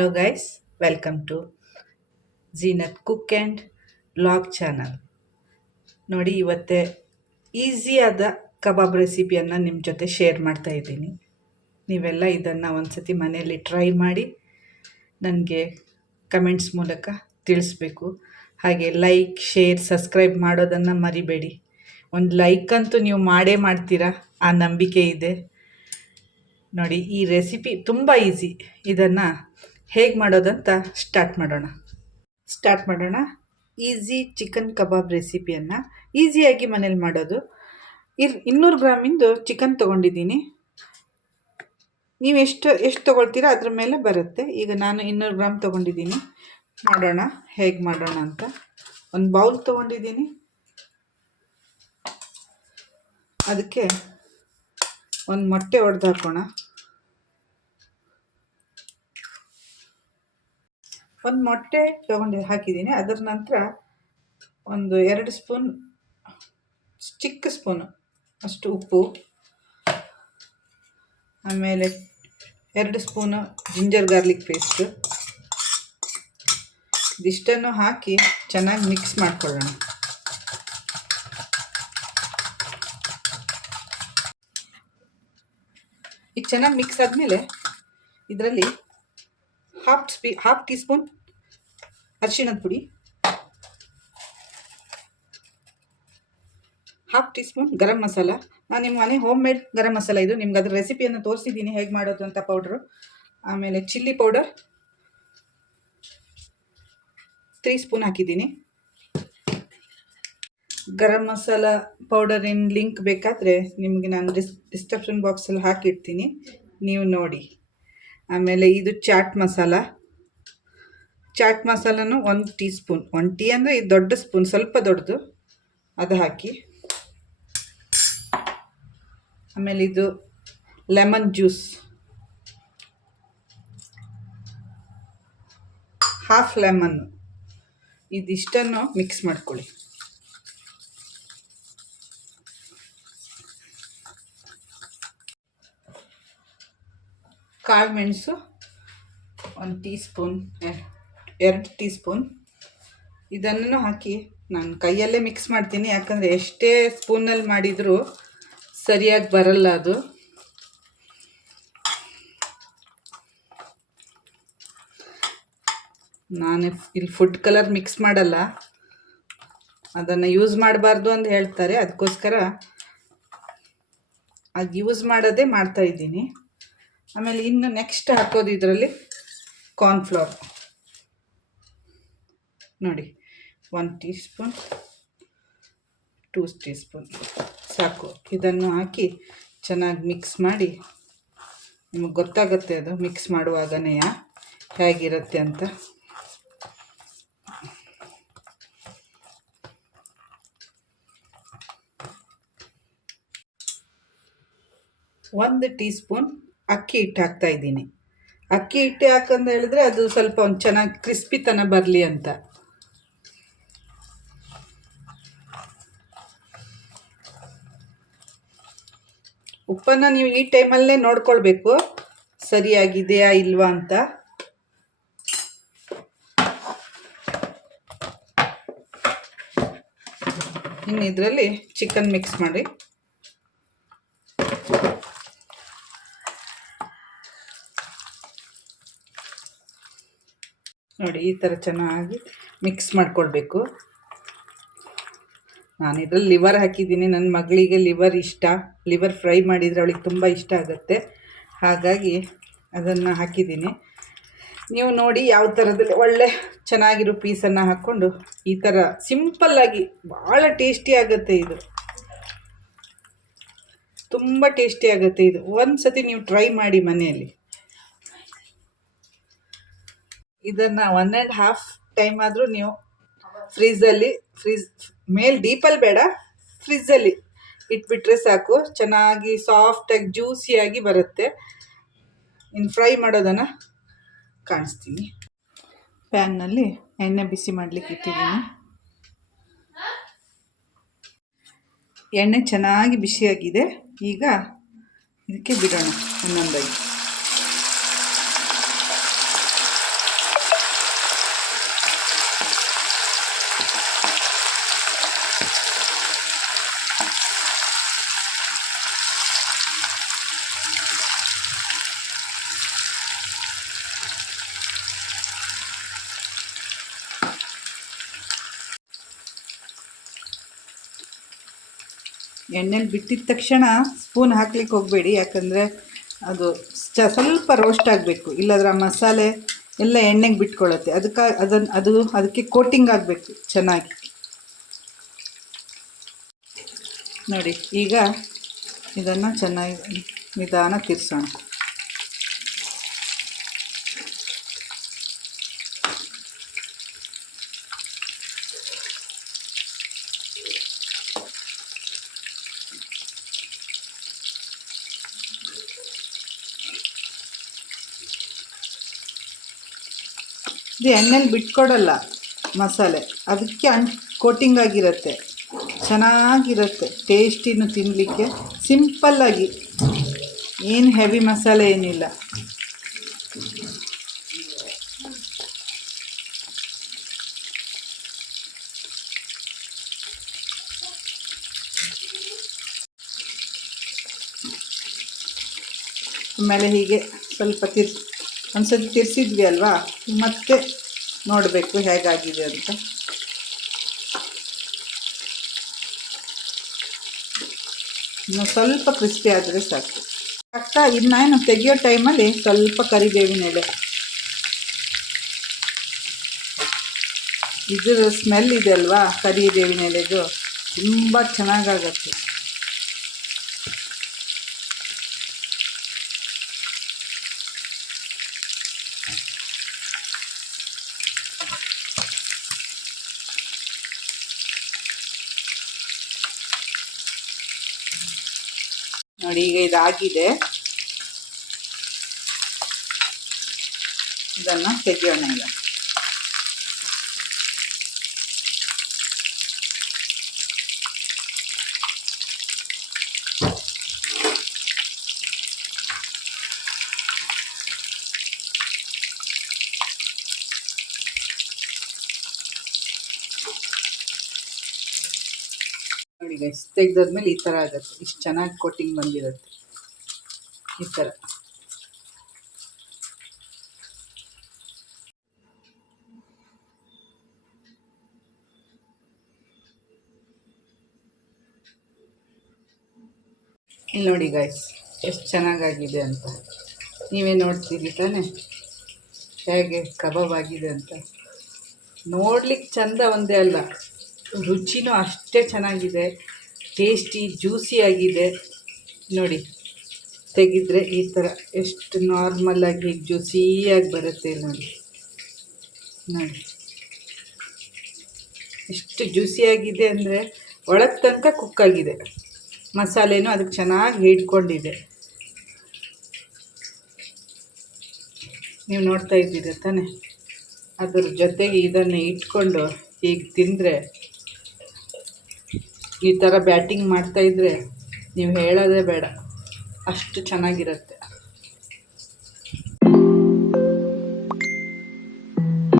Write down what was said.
Hello guys, welcome to Zeenath cook and blog channel. ನೋಡಿ, ಇವತ್ತೇ ಈಸಿಯಾದ ಕಬಾಬ್ ರೆಸಿಪಿಯನ್ನು ನಿಮ್ಮ ಜೊತೆ ಶೇರ್ ಮಾಡ್ತಾ ಇದ್ದೀನಿ. ನೀವೆಲ್ಲ ಇದನ್ನು ಒಂದ್ಸತಿ ಮನೆಯಲ್ಲಿ ಟ್ರೈ ಮಾಡಿ ನನಗೆ ಕಮೆಂಟ್ಸ್ ಮೂಲಕ ತಿಳಿಸ್ಬೇಕು. ಹಾಗೆ ಲೈಕ್, ಶೇರ್, ಸಬ್ಸ್ಕ್ರೈಬ್ ಮಾಡೋದನ್ನು ಮರಿಬೇಡಿ. ಒಂದು ಲೈಕ್ ಅಂತೂ ನೀವು ಮಾಡೇ ಮಾಡ್ತೀರಾ, ಆ ನಂಬಿಕೆ ಇದೆ. ನೋಡಿ, ಈ ರೆಸಿಪಿ ತುಂಬ ಈಸಿ. ಇದನ್ನು ಹೇಗೆ ಮಾಡೋದಂತ ಸ್ಟಾರ್ಟ್ ಮಾಡೋಣ. ಈಸಿ ಚಿಕನ್ ಕಬಾಬ್ ರೆಸಿಪಿಯನ್ನು ಈಸಿಯಾಗಿ ಮನೇಲಿ ಮಾಡೋದು. 200 ಗ್ರಾಮಿಂದು ಚಿಕನ್ ತೊಗೊಂಡಿದ್ದೀನಿ. ನೀವು ಎಷ್ಟು ತೊಗೊಳ್ತೀರಾ ಅದ್ರ ಮೇಲೆ ಬರುತ್ತೆ. ಈಗ ನಾನು 200 ಗ್ರಾಮ್ ತೊಗೊಂಡಿದ್ದೀನಿ. ಮಾಡೋಣ ಹೇಗೆ ಮಾಡೋಣ ಅಂತ. ಒಂದು ಬೌಲ್ ತೊಗೊಂಡಿದ್ದೀನಿ. ಅದಕ್ಕೆ ಒಂದು ಮೊಟ್ಟೆ ಒಡೆದು ಹಾಕೋಣ. ಒಂದು ಮೊಟ್ಟೆ ಹಾಕಿದ್ದೀನಿ. ಅದರ ನಂತರ ಒಂದು 2 ಸ್ಪೂನ್, ಚಿಕ್ಕ ಸ್ಪೂನು ಅಷ್ಟು ಉಪ್ಪು, ಆಮೇಲೆ 2 ಸ್ಪೂನು ಜಿಂಜರ್ ಗಾರ್ಲಿಕ್ ಪೇಸ್ಟು, ಇದಿಷ್ಟನ್ನು ಹಾಕಿ ಚೆನ್ನಾಗಿ ಮಿಕ್ಸ್ ಮಾಡ್ಕೊಳ್ಳೋಣ. ಈಗ ಚೆನ್ನಾಗಿ ಮಿಕ್ಸ್ ಆದಮೇಲೆ ಇದರಲ್ಲಿ ಹಾಫ್ ಟೀ ಸ್ಪೂನ್ ಅರಿಶಿಣದ ಪುಡಿ, half tea spoon garam masala. ನಾನು ನಿಮ್ಮ ಮನೆ ಹೋಮ್ ಮೇಡ್ ಗರಂ ಮಸಾಲ ಇದು. ನಿಮ್ಗೆ ಅದ್ರ ರೆಸಿಪಿಯನ್ನು ತೋರಿಸಿದ್ದೀನಿ ಹೇಗೆ ಮಾಡೋದು ಅಂತ, ಪೌಡ್ರು. ಆಮೇಲೆ ಚಿಲ್ಲಿ ಪೌಡರ್ 3 ಸ್ಪೂನ್ ಹಾಕಿದ್ದೀನಿ. ಗರಂ ಮಸಾಲ ಪೌಡರಿನ ಲಿಂಕ್ ಬೇಕಾದರೆ ನಿಮಗೆ ನಾನು ಡಿಸ್ಕ್ರಿಪ್ಷನ್ ಬಾಕ್ಸಲ್ಲಿ ಹಾಕಿರ್ತೀನಿ, ನೀವು ನೋಡಿ. ಆಮೇಲೆ ಇದು ಚಾಟ್ ಮಸಾಲನೂ 1 ಟೀ ಸ್ಪೂನ್, 1 ಟೀ ಅಂದರೆ ಇದು ದೊಡ್ಡ ಸ್ಪೂನ್, ಸ್ವಲ್ಪ ದೊಡ್ಡದು, ಅದು ಹಾಕಿ. ಆಮೇಲೆ ಇದು ಲೆಮನ್ ಜ್ಯೂಸ್, ಹಾಫ್ ಲೆಮನ್ನು, ಇದಿಷ್ಟನ್ನು ಮಿಕ್ಸ್ ಮಾಡ್ಕೊಳ್ಳಿ. ಕಾಳು ಮೆಣಸು 1 ಟೀ ಸ್ಪೂನ್, 2 ಟೀ ಸ್ಪೂನ್, ಇದನ್ನು ಹಾಕಿ ನಾನು ಕೈಯಲ್ಲೇ ಮಿಕ್ಸ್ ಮಾಡ್ತೀನಿ. ಯಾಕಂದರೆ ಎಷ್ಟೇ ಸ್ಪೂನಲ್ಲಿ ಮಾಡಿದರೂ ಸರಿಯಾಗಿ ಬರಲ್ಲ ಅದು. ನಾನು ಇಲ್ಲಿ ಫುಡ್ ಕಲರ್ ಮಿಕ್ಸ್ ಮಾಡಲ್ಲ, ಅದನ್ನು ಯೂಸ್ ಮಾಡಬಾರ್ದು ಅಂತ ಹೇಳ್ತಾರೆ. ಅದಕ್ಕೋಸ್ಕರ ಅದು ಯೂಸ್ ಮಾಡೋದೇ ಮಾಡ್ತಾಯಿದ್ದೀನಿ. ಆಮೇಲೆ ಇನ್ನು ನೆಕ್ಸ್ಟ್ ಹಾಕೋದು ಇದರಲ್ಲಿ ಕಾರ್ನ್ಫ್ಲೋರ್. ನೋಡಿ, 1 ಟೀ ಸ್ಪೂನ್, 2 ಟೀ ಸ್ಪೂನ್ ಸಾಕು. ಇದನ್ನು ಹಾಕಿ ಚೆನ್ನಾಗಿ ಮಿಕ್ಸ್ ಮಾಡಿ. ನಿಮಗೆ ಗೊತ್ತಾಗುತ್ತೆ ಅದು ಮಿಕ್ಸ್ ಮಾಡುವಾಗನೇ ಹೇಗಿರುತ್ತೆ ಅಂತ. ಒಂದು ಟೀ ಸ್ಪೂನ್ ಅಕ್ಕಿ ಹಿಟ್ಟು ಹಾಕ್ತಾಯಿದ್ದೀನಿ. ಅಕ್ಕಿ ಹಿಟ್ಟು ಯಾಕಂತ ಹೇಳಿದ್ರೆ ಅದು ಸ್ವಲ್ಪ ಒಂದು ಚೆನ್ನಾಗಿ ಕ್ರಿಸ್ಪಿತನ ಬರಲಿ ಅಂತ. ಉಪ್ಪನ್ನು ನೀವು ಈ ಟೈಮಲ್ಲೇ ನೋಡ್ಕೊಳ್ಬೇಕು ಸರಿಯಾಗಿದೆಯಾ ಇಲ್ವಾ ಅಂತ. ಇನ್ನು ಇದರಲ್ಲಿ ಚಿಕನ್ ಮಿಕ್ಸ್ ಮಾಡಿ. ನೋಡಿ, ಈ ಥರ ಚೆನ್ನಾಗಿ ಮಿಕ್ಸ್ ಮಾಡ್ಕೊಳ್ಬೇಕು. ನಾನು ಇದರಲ್ಲಿ ಲಿವರ್ ಹಾಕಿದ್ದೀನಿ. ನನ್ನ ಮಗಳಿಗೆ ಲಿವರ್ ಇಷ್ಟ. ಲಿವರ್ ಫ್ರೈ ಮಾಡಿದರೆ ಅವಳಿಗೆ ತುಂಬ ಇಷ್ಟ ಆಗುತ್ತೆ. ಹಾಗಾಗಿ ಅದನ್ನು ಹಾಕಿದ್ದೀನಿ. ನೀವು ನೋಡಿ ಯಾವ ಥರದಲ್ಲಿ ಒಳ್ಳೆ ಚೆನ್ನಾಗಿರೋ ಪೀಸನ್ನು ಹಾಕ್ಕೊಂಡು ಈ ಥರ ಸಿಂಪಲ್ಲಾಗಿ ಭಾಳ ಟೇಸ್ಟಿ ಆಗುತ್ತೆ. ಇದು ತುಂಬ ಟೇಸ್ಟಿ ಆಗುತ್ತೆ. ಇದು ಒಂದು ಸತಿ ನೀವು ಟ್ರೈ ಮಾಡಿ ಮನೆಯಲ್ಲಿ. ಇದನ್ನು 1.5 ಟೈಮ್ ಆದರೂ ನೀವು ಫ್ರೀಜ್ ಮೇಲೆ ಡೀಪಲ್ಲಿ ಬೇಡ, ಫ್ರಿಜ್ಜಲ್ಲಿ ಇಟ್ಬಿಟ್ರೆ ಸಾಕು. ಚೆನ್ನಾಗಿ ಸಾಫ್ಟಾಗಿ ಜ್ಯೂಸಿಯಾಗಿ ಬರುತ್ತೆ. ಇನ್ನು ಫ್ರೈ ಮಾಡೋದನ್ನು ಕಾಣಿಸ್ತೀನಿ. ಪ್ಯಾನ್ನಲ್ಲಿ ಎಣ್ಣೆ ಬಿಸಿ ಮಾಡಲಿಕ್ಕೆ ಇಟ್ಟಿದ್ದೀನಿ. ಎಣ್ಣೆ ಚೆನ್ನಾಗಿ ಬಿಸಿಯಾಗಿದೆ. ಈಗ ಇದಕ್ಕೆ ಬಿಡೋಣ ಒಂದೊಂದಾಗಿ. ಎಣ್ಣೆಲಿ ಬಿಟ್ಟಿದ ತಕ್ಷಣ ಸ್ಪೂನ್ ಹಾಕ್ಲಿಕ್ಕೆ ಹೋಗಬೇಡಿ, ಯಾಕಂದರೆ ಅದು ಸ್ವಲ್ಪ ರೋಸ್ಟ್ ಆಗಬೇಕು, ಇಲ್ಲಾಂದ್ರೆ ಆ ಮಸಾಲೆ ಎಲ್ಲ ಎಣ್ಣೆಗೆ ಬಿಟ್ಕೊಳ್ಳುತ್ತೆ. ಅದಕ್ಕೆ ಕೋಟಿಂಗ್ ಆಗಬೇಕು ಚೆನ್ನಾಗಿ. ನೋಡಿ, ಈಗ ಇದನ್ನು ಚೆನ್ನಾಗಿ ನಿಧಾನ ತಿರ್ಸೋಣ. ಇದು ಎಣ್ಣೆಲಿ ಬಿಟ್ಕೊಡಲ್ಲ ಮಸಾಲೆ, ಅದಕ್ಕೆ ಕೋಟಿಂಗ್ ಆಗಿರುತ್ತೆ, ಚೆನ್ನಾಗಿರುತ್ತೆ, ಟೇಸ್ಟಿನೂ ತಿನ್ನಲಿಕ್ಕೆ. ಸಿಂಪಲ್ಲಾಗಿ, ಏನು ಹೆವಿ ಮಸಾಲೆ ಏನಿಲ್ಲ. ಆಮೇಲೆ ಹೀಗೆ ಸ್ವಲ್ಪ ಒಂದ್ಸತಿ ತಿರ್ಸಿದ್ವಿ ಅಲ್ವಾ, ಮತ್ತೆ ನೋಡಬೇಕು ಹೇಗಾಗಿದೆ ಅಂತ. ಇನ್ನು ಸ್ವಲ್ಪ ಕ್ರಿಸ್ಪಿ ಆದರೆ ಸಾಕು. ಇನ್ನೇನು ತೆಗಿಯೋ ಟೈಮಲ್ಲಿ ಸ್ವಲ್ಪ ಕರಿಬೇವಿನ ಎಲೆ, ಇದ್ರ ಸ್ಮೆಲ್ ಇದೆ ಅಲ್ವಾ ಕರಿಬೇವಿನ ಎಲೆದು, ತುಂಬ ಚೆನ್ನಾಗಾಗತ್ತೆ. ನೋಡಿ, ಈಗ ಇದಾಗಿದೆ, ಇದನ್ನು ತೆಗಿಯೋಣ ಈಗ. ನೋಡಿ ಗೈಸ್, ತೆಗ್ದಾದ್ಮೇಲೆ ಈ ಥರ ಆಗುತ್ತೆ, ಇಷ್ಟು ಚೆನ್ನಾಗಿ ಕೋಟಿಂಗ್ ಬಂದಿರುತ್ತೆ ಈ ಥರ. ಇಲ್ಲಿ ನೋಡಿ ಗೈಸ್, ಎಷ್ಟು ಚೆನ್ನಾಗಾಗಿದೆ ಅಂತ. ನೀವೇ ನೋಡ್ತೀರಿ ತಾನೆ ಹೇಗೆ ಕಬಾಬ್ ಆಗಿದೆ ಅಂತ. ನೋಡ್ಲಿಕ್ಕೆ ಚಂದ ಒಂದೇ ಅಲ್ಲ, ರುಚಿನೂ ಅಷ್ಟೇ ಚೆನ್ನಾಗಿದೆ, ಟೇಸ್ಟಿ ಜ್ಯೂಸಿ ಆಗಿದೆ. ನೋಡಿ, ತೆಗೆದ್ರೆ ಈ ಥರ ಎಷ್ಟು ನಾರ್ಮಲ್ಲಾಗಿ ಜ್ಯೂಸಿಯಾಗಿ ಬರುತ್ತೆ. ನೋಡಿ ನೋಡಿ ಎಷ್ಟು ಜ್ಯೂಸಿಯಾಗಿದೆ ಅಂದರೆ ಒಳಗೆ ತನಕ ಕುಕ್ಕಾಗಿದೆ, ಮಸಾಲೆನೂ ಅದಕ್ಕೆ ಚೆನ್ನಾಗಿ ಹಿಡ್ಕೊಂಡಿದೆ. ನೀವು ನೋಡ್ತಾ ಇದ್ದೀರ ತಾನೆ. ಅದ್ರ ಜೊತೆಗೆ ಇದನ್ನು ಇಟ್ಕೊಂಡು ಹೀಗೆ ತಿಂದರೆ, ಈ ಥರ ಬ್ಯಾಟಿಂಗ್ ಮಾಡ್ತಾಯಿದ್ರೆ ನೀವು ಹೇಳೋದೇ ಬೇಡ, ಅಷ್ಟು ಚೆನ್ನಾಗಿರುತ್ತೆ.